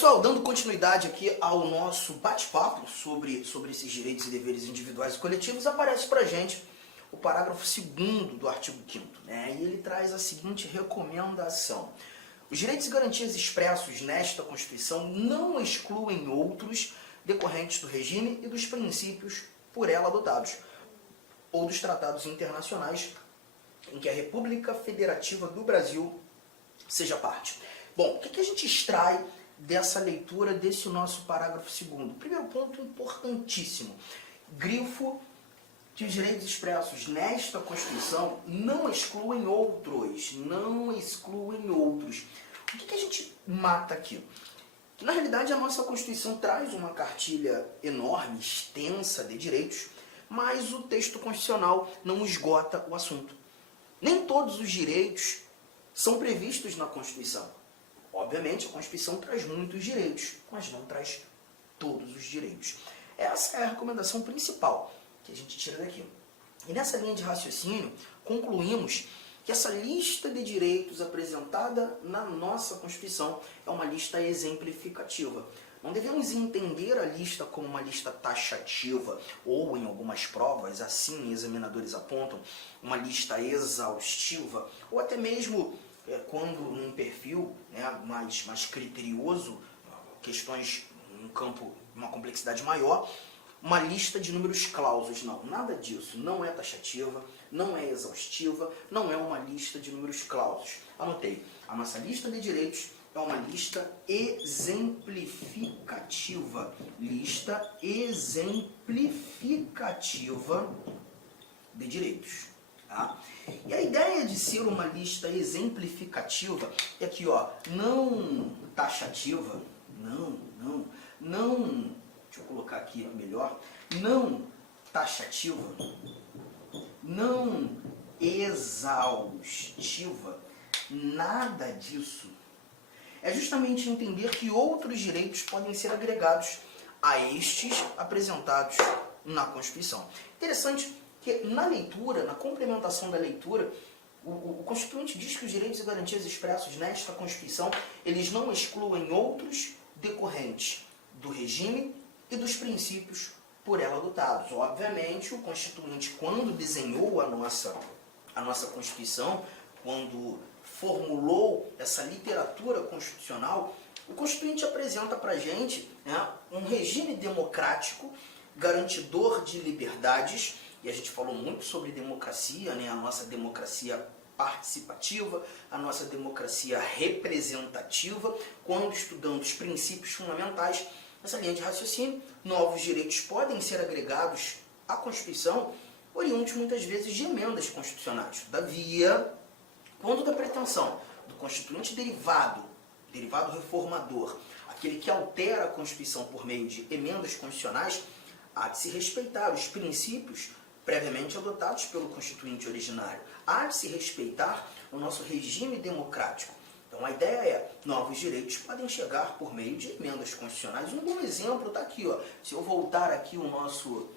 Pessoal, dando continuidade aqui ao nosso bate-papo sobre esses direitos e deveres individuais e coletivos, aparece pra gente o parágrafo 2º do artigo 5º, né? E ele traz a seguinte recomendação. Os direitos e garantias expressos nesta Constituição não excluem outros decorrentes do regime e dos princípios por ela adotados, ou dos tratados internacionais em que a República Federativa do Brasil seja parte. Bom, o que a gente extrai dessa leitura desse nosso parágrafo 2º? Primeiro ponto importantíssimo. Grifo de direitos expressos nesta Constituição não excluem outros. Não excluem outros. O que a gente mata aqui? Que, na realidade, a nossa Constituição traz uma cartilha enorme, extensa de direitos, mas o texto constitucional não esgota o assunto. Nem todos os direitos são previstos na Constituição. Obviamente, a Constituição traz muitos direitos, mas não traz todos os direitos. Essa é a recomendação principal que a gente tira daqui. E nessa linha de raciocínio, concluímos que essa lista de direitos apresentada na nossa Constituição é uma lista exemplificativa. Não devemos entender a lista como uma lista taxativa, ou em algumas provas, assim examinadores apontam, uma lista exaustiva, ou até mesmo quando num perfil, né, mais criterioso, questões num campo, uma complexidade maior, uma lista de números clausos. Não, nada disso. Não é taxativa, não é exaustiva, não é uma lista de números clausos. Anotei. A nossa lista de direitos é uma lista exemplificativa. Lista exemplificativa de direitos. Tá? E a ideia de ser uma lista exemplificativa é que, não taxativa, deixa eu colocar aqui melhor, não taxativa, não exaustiva, nada disso. É justamente entender que outros direitos podem ser agregados a estes apresentados na Constituição. Interessante que na leitura, na complementação da leitura, o Constituinte diz que os direitos e garantias expressos nesta Constituição, eles não excluem outros decorrentes do regime e dos princípios por ela adotados. Obviamente, o Constituinte, quando desenhou a nossa Constituição, quando formulou essa literatura constitucional, o Constituinte apresenta para a gente, né, um regime democrático, garantidor de liberdades, e a gente falou muito sobre democracia, né, a nossa democracia participativa, a nossa democracia representativa, quando estudando os princípios fundamentais. Nessa linha de raciocínio, novos direitos podem ser agregados à Constituição, oriundos muitas vezes de emendas constitucionais. Todavia, quando da pretensão do Constituinte derivado reformador, aquele que altera a Constituição por meio de emendas constitucionais, há de se respeitar os princípios previamente adotados pelo Constituinte originário. Há de se respeitar o nosso regime democrático. Então a ideia é, novos direitos podem chegar por meio de emendas constitucionais. Um bom exemplo está aqui, se eu voltar aqui o nosso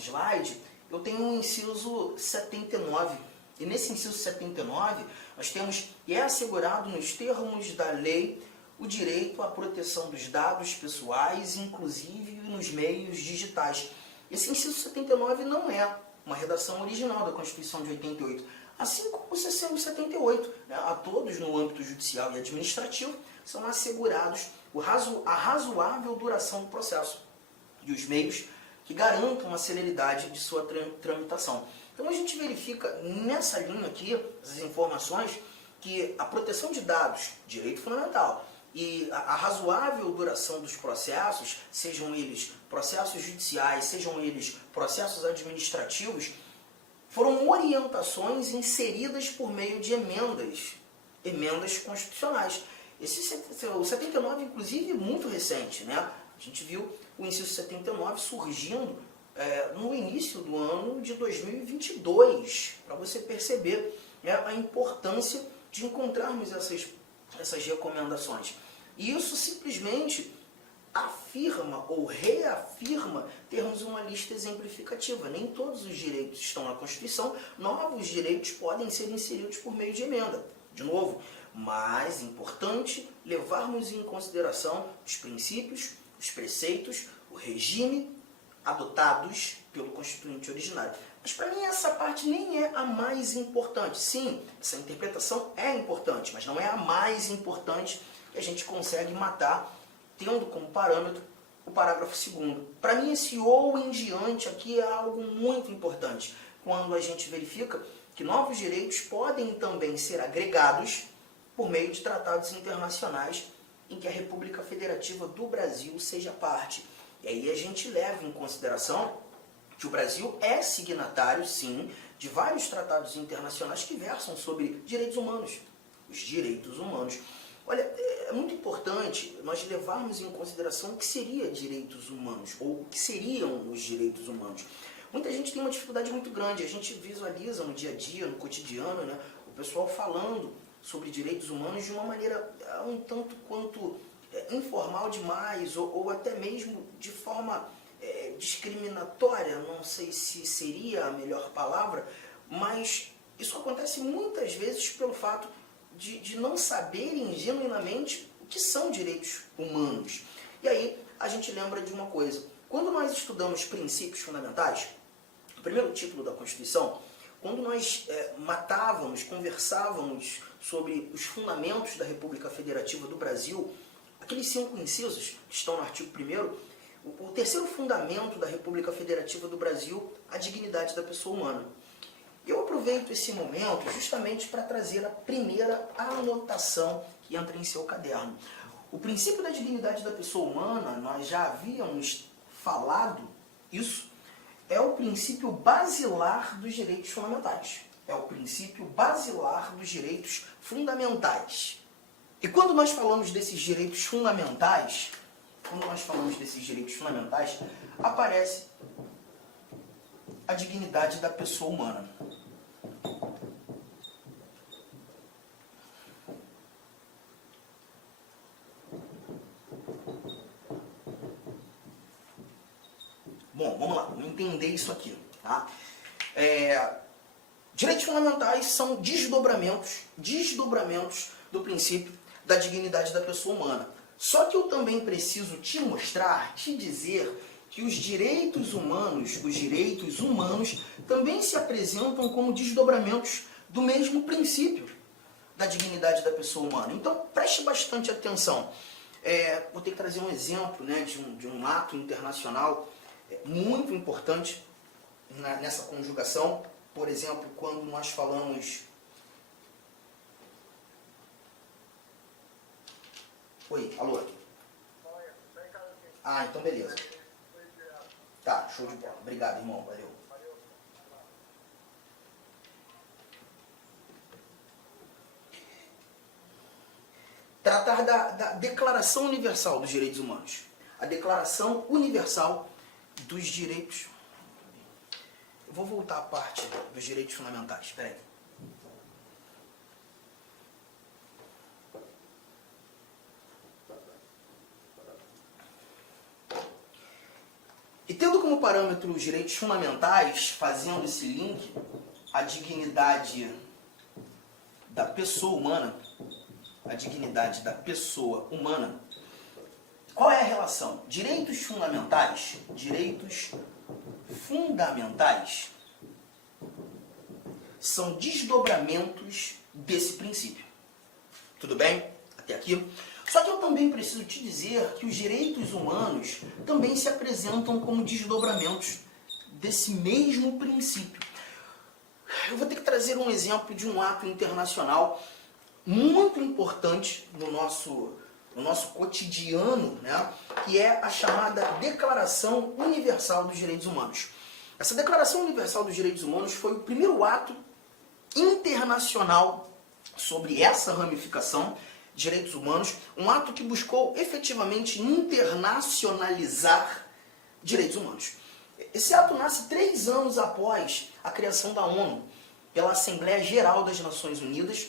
slide, eu tenho um inciso 79. E nesse inciso 79, nós temos, e é assegurado nos termos da lei, o direito à proteção dos dados pessoais, inclusive nos meios digitais. Esse inciso 79 não é uma redação original da Constituição de 88, assim como o 78. A todos no âmbito judicial e administrativo são assegurados a razoável duração do processo e os meios que garantam a celeridade de sua tramitação. Então a gente verifica nessa linha aqui, essas informações, que a proteção de dados, direito fundamental, e a razoável duração dos processos, sejam eles processos judiciais, sejam eles processos administrativos, foram orientações inseridas por meio de emendas constitucionais. O 79, inclusive, muito recente, né? A gente viu o inciso 79 surgindo no início do ano de 2022, para você perceber, né, a importância de encontrarmos essas recomendações. E isso simplesmente afirma ou reafirma termos uma lista exemplificativa. Nem todos os direitos estão na Constituição, novos direitos podem ser inseridos por meio de emenda. De novo, mas importante levarmos em consideração os princípios, os preceitos, o regime adotados pelo Constituinte originário. Mas para mim essa parte nem é a mais importante. Sim, essa interpretação é importante, mas não é a mais importante que a gente consegue matar, tendo como parâmetro o parágrafo 2º. Para mim esse ou em diante aqui é algo muito importante, quando a gente verifica que novos direitos podem também ser agregados por meio de tratados internacionais em que a República Federativa do Brasil seja parte. E aí a gente leva em consideração que o Brasil é signatário, sim, de vários tratados internacionais que versam sobre direitos humanos. Os direitos humanos. Olha, é muito importante nós levarmos em consideração o que seria direitos humanos, ou o que seriam os direitos humanos. Muita gente tem uma dificuldade muito grande, a gente visualiza no dia a dia, no cotidiano, né, o pessoal falando sobre direitos humanos de uma maneira um tanto quanto informal demais, ou até mesmo de forma discriminatória, não sei se seria a melhor palavra, mas isso acontece muitas vezes pelo fato de não saberem genuinamente o que são direitos humanos. E aí a gente lembra de uma coisa, quando nós estudamos princípios fundamentais, o primeiro título da Constituição, quando nós conversávamos sobre os fundamentos da República Federativa do Brasil, aqueles 5 incisos que estão no artigo 1º, o terceiro fundamento da República Federativa do Brasil, a dignidade da pessoa humana. Eu aproveito esse momento justamente para trazer a primeira anotação que entra em seu caderno. O princípio da dignidade da pessoa humana, nós já havíamos falado isso, é o princípio basilar dos direitos fundamentais. É o princípio basilar dos direitos fundamentais. E quando nós falamos desses direitos fundamentais, aparece a dignidade da pessoa humana. Bom, vamos lá, vamos entender isso aqui. Tá? Direitos fundamentais são desdobramentos do princípio da dignidade da pessoa humana. Só que eu também preciso te mostrar, te dizer que os direitos humanos também se apresentam como desdobramentos do mesmo princípio da dignidade da pessoa humana. Então, preste bastante atenção. Vou ter que trazer um exemplo, né, de um ato internacional muito importante nessa conjugação. Por exemplo, quando nós falamos... Oi, alô? Ah, então beleza. Tá, show de bola. Obrigado, irmão. Valeu. Tratar da Declaração Universal dos Direitos Humanos. A Declaração Universal dos Direitos... Eu vou voltar à parte dos direitos fundamentais. Espera aí. E tendo como parâmetro os direitos fundamentais, fazendo esse link, a dignidade da pessoa humana, qual é a relação? Direitos fundamentais são desdobramentos desse princípio. Tudo bem? Até aqui? Só que eu também preciso te dizer que os direitos humanos também se apresentam como desdobramentos desse mesmo princípio. Eu vou ter que trazer um exemplo de um ato internacional muito importante no nosso cotidiano, né, que é a chamada Declaração Universal dos Direitos Humanos. Essa Declaração Universal dos Direitos Humanos foi o primeiro ato internacional sobre essa ramificação de direitos humanos, um ato que buscou efetivamente internacionalizar direitos humanos. Esse ato nasce 3 anos após a criação da ONU, pela Assembleia Geral das Nações Unidas,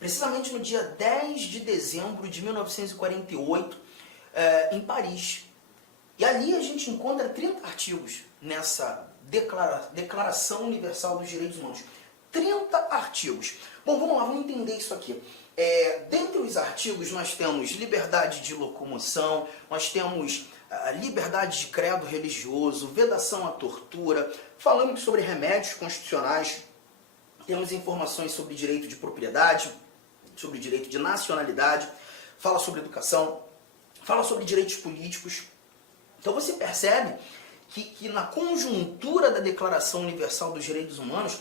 precisamente no dia 10 de dezembro de 1948, em Paris. E ali a gente encontra 30 artigos nessa Declaração Universal dos Direitos Humanos. 30 artigos. Bom, vamos lá, vamos entender isso aqui. Dentre os artigos nós temos liberdade de locomoção, nós temos liberdade de credo religioso, vedação à tortura, falamos sobre remédios constitucionais, temos informações sobre direito de propriedade, sobre direito de nacionalidade, fala sobre educação, fala sobre direitos políticos. Então você percebe que na conjuntura da Declaração Universal dos Direitos Humanos,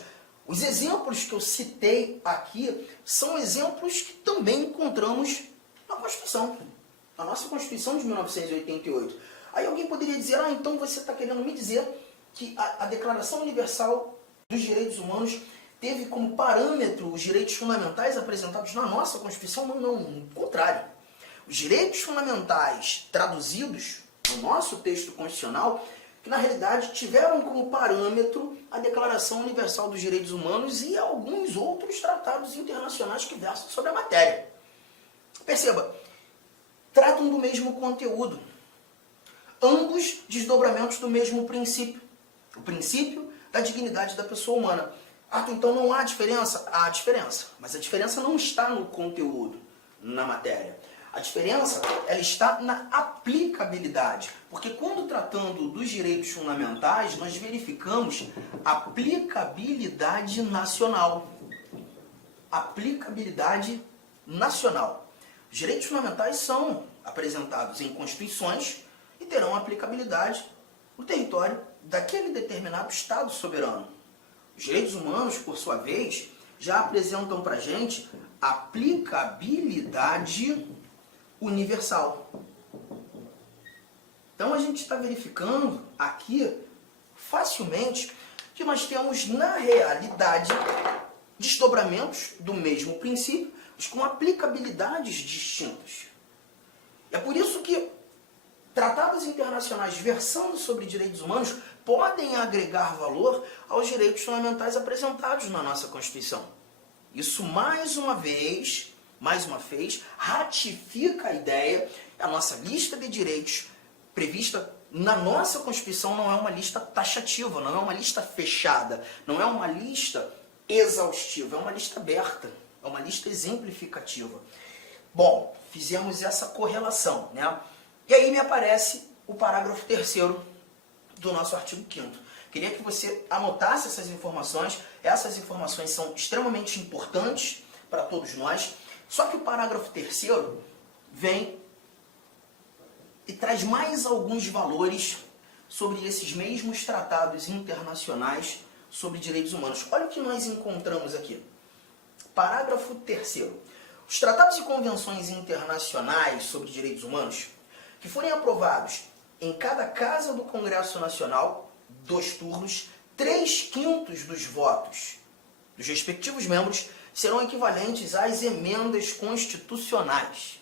os exemplos que eu citei aqui são exemplos que também encontramos na Constituição, na nossa Constituição de 1988. Aí alguém poderia dizer, então você está querendo me dizer que a Declaração Universal dos Direitos Humanos teve como parâmetro os direitos fundamentais apresentados na nossa Constituição? Não, no contrário. Os direitos fundamentais traduzidos no nosso texto constitucional, que na realidade tiveram como parâmetro a Declaração Universal dos Direitos Humanos e alguns outros tratados internacionais que versam sobre a matéria. Perceba, tratam do mesmo conteúdo, ambos desdobramentos do mesmo princípio, o princípio da dignidade da pessoa humana. Então não há diferença? Há diferença, mas a diferença não está no conteúdo, na matéria. A diferença, ela está na aplicabilidade, porque quando tratando dos direitos fundamentais, nós verificamos aplicabilidade nacional. Aplicabilidade nacional. Os direitos fundamentais são apresentados em constituições e terão aplicabilidade no território daquele determinado Estado soberano. Os direitos humanos, por sua vez, já apresentam para a gente aplicabilidade universal. Então a gente está verificando aqui facilmente que nós temos na realidade desdobramentos do mesmo princípio, mas com aplicabilidades distintas. É por isso que tratados internacionais versando sobre direitos humanos podem agregar valor aos direitos fundamentais apresentados na nossa Constituição. Isso mais uma vez, ratifica a ideia que a nossa lista de direitos prevista na nossa Constituição não é uma lista taxativa, não é uma lista fechada, não é uma lista exaustiva, é uma lista aberta, é uma lista exemplificativa. Bom, fizemos essa correlação, né? E aí me aparece o parágrafo 3º do nosso artigo 5º. Queria que você anotasse essas informações são extremamente importantes para todos nós, só que o parágrafo 3º vem e traz mais alguns valores sobre esses mesmos tratados internacionais sobre direitos humanos. Olha o que nós encontramos aqui. Parágrafo 3º. Os tratados e convenções internacionais sobre direitos humanos que forem aprovados em cada casa do Congresso Nacional, 2 turnos, 3/5 dos votos dos respectivos membros serão equivalentes às emendas constitucionais.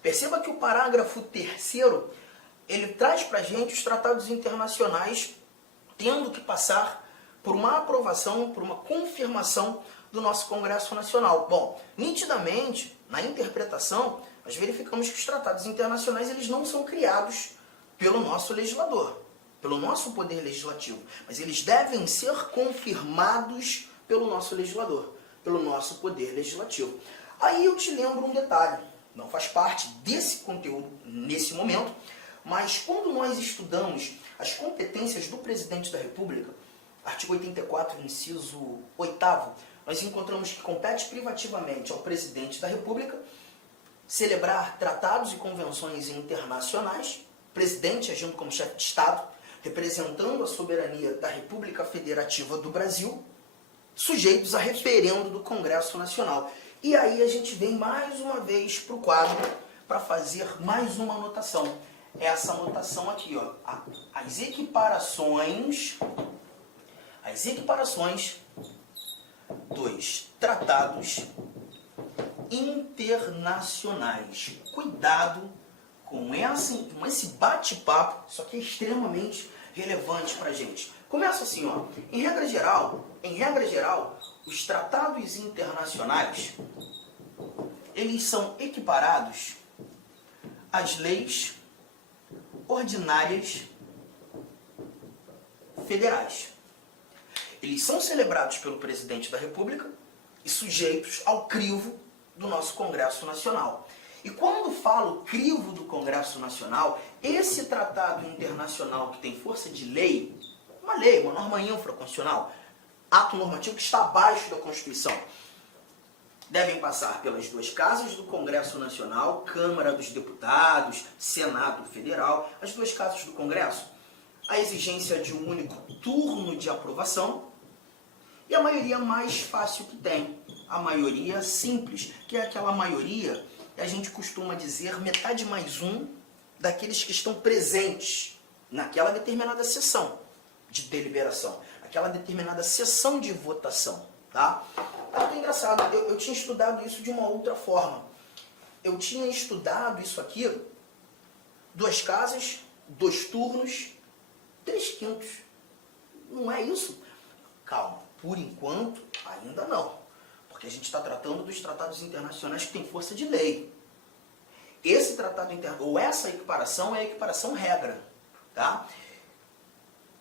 Perceba que o parágrafo 3º, ele traz para a gente os tratados internacionais tendo que passar por uma aprovação, por uma confirmação do nosso Congresso Nacional. Bom, nitidamente, na interpretação, nós verificamos que os tratados internacionais eles não são criados pelo nosso legislador, pelo nosso poder legislativo, mas eles devem ser confirmados pelo nosso legislador, pelo nosso poder legislativo. Aí eu te lembro um detalhe, não faz parte desse conteúdo nesse momento, mas quando nós estudamos as competências do Presidente da República, artigo 84, inciso 8º, nós encontramos que compete privativamente ao Presidente da República celebrar tratados e convenções internacionais, presidente agindo como chefe de Estado, representando a soberania da República Federativa do Brasil, sujeitos a referendo do Congresso Nacional. E aí a gente vem mais uma vez para o quadro para fazer mais uma anotação. Essa anotação aqui, ó, as equiparações dos tratados internacionais. Cuidado com esse bate-papo, isso aqui é extremamente relevante para a gente. Começa assim, ó. Em regra geral, os tratados internacionais, eles são equiparados às leis ordinárias federais. Eles são celebrados pelo Presidente da República e sujeitos ao crivo do nosso Congresso Nacional. E quando falo crivo do Congresso Nacional, esse tratado internacional que tem força de lei, uma norma infraconstitucional, ato normativo que está abaixo da Constituição, devem passar pelas duas casas do Congresso Nacional, Câmara dos Deputados, Senado Federal, as duas casas do Congresso, a exigência de um único turno de aprovação e a maioria mais fácil que tem, a maioria simples, que é aquela maioria que a gente costuma dizer metade mais um daqueles que estão presentes naquela determinada sessão de deliberação, aquela determinada sessão de votação, tá? É engraçado, eu tinha estudado isso de uma outra forma. Eu tinha estudado isso aqui, duas casas, 2 turnos, 3/5. Não é isso? Calma, por enquanto, ainda não. Porque a gente está tratando dos tratados internacionais que têm força de lei. Esse tratado ou essa equiparação é a equiparação regra, tá?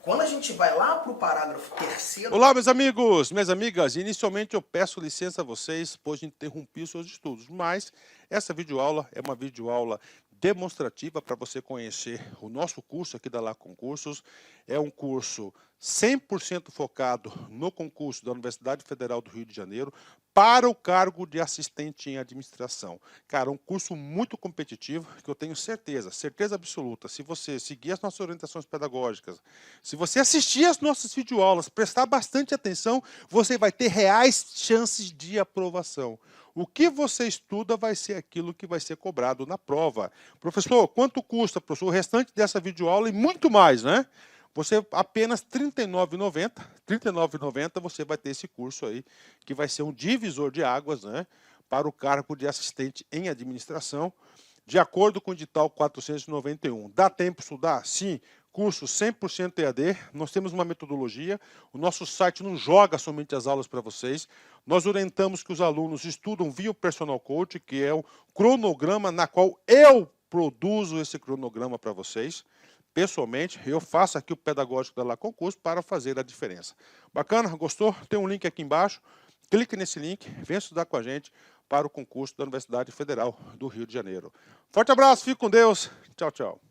Quando a gente vai lá para o parágrafo 3º... Olá, meus amigos, minhas amigas. Inicialmente eu peço licença a vocês, pois interrompi os seus estudos. Mas essa videoaula é uma videoaula demonstrativa para você conhecer o nosso curso aqui da La Concursos. É um curso 100% focado no concurso da Universidade Federal do Rio de Janeiro para o cargo de assistente em administração. Cara, um curso muito competitivo que eu tenho certeza absoluta. Se você seguir as nossas orientações pedagógicas, se você assistir as nossas videoaulas, prestar bastante atenção, você vai ter reais chances de aprovação. O que você estuda vai ser aquilo que vai ser cobrado na prova. Professor, quanto custa, professor, o restante dessa videoaula e muito mais, né? Você apenas R$ 39,90, R$ 39,90 você vai ter esse curso aí, que vai ser um divisor de águas, né, para o cargo de assistente em administração, de acordo com o edital 491. Dá tempo de estudar? Sim. Curso 100% EAD, nós temos uma metodologia, o nosso site não joga somente as aulas para vocês, nós orientamos que os alunos estudam via o Personal Coach, que é o cronograma na qual eu produzo esse cronograma para vocês. Pessoalmente, eu faço aqui o pedagógico da La Concurso para fazer a diferença. Bacana? Gostou? Tem um link aqui embaixo. Clique nesse link, venha estudar com a gente para o concurso da Universidade Federal do Rio de Janeiro. Forte abraço, fique com Deus. Tchau, tchau.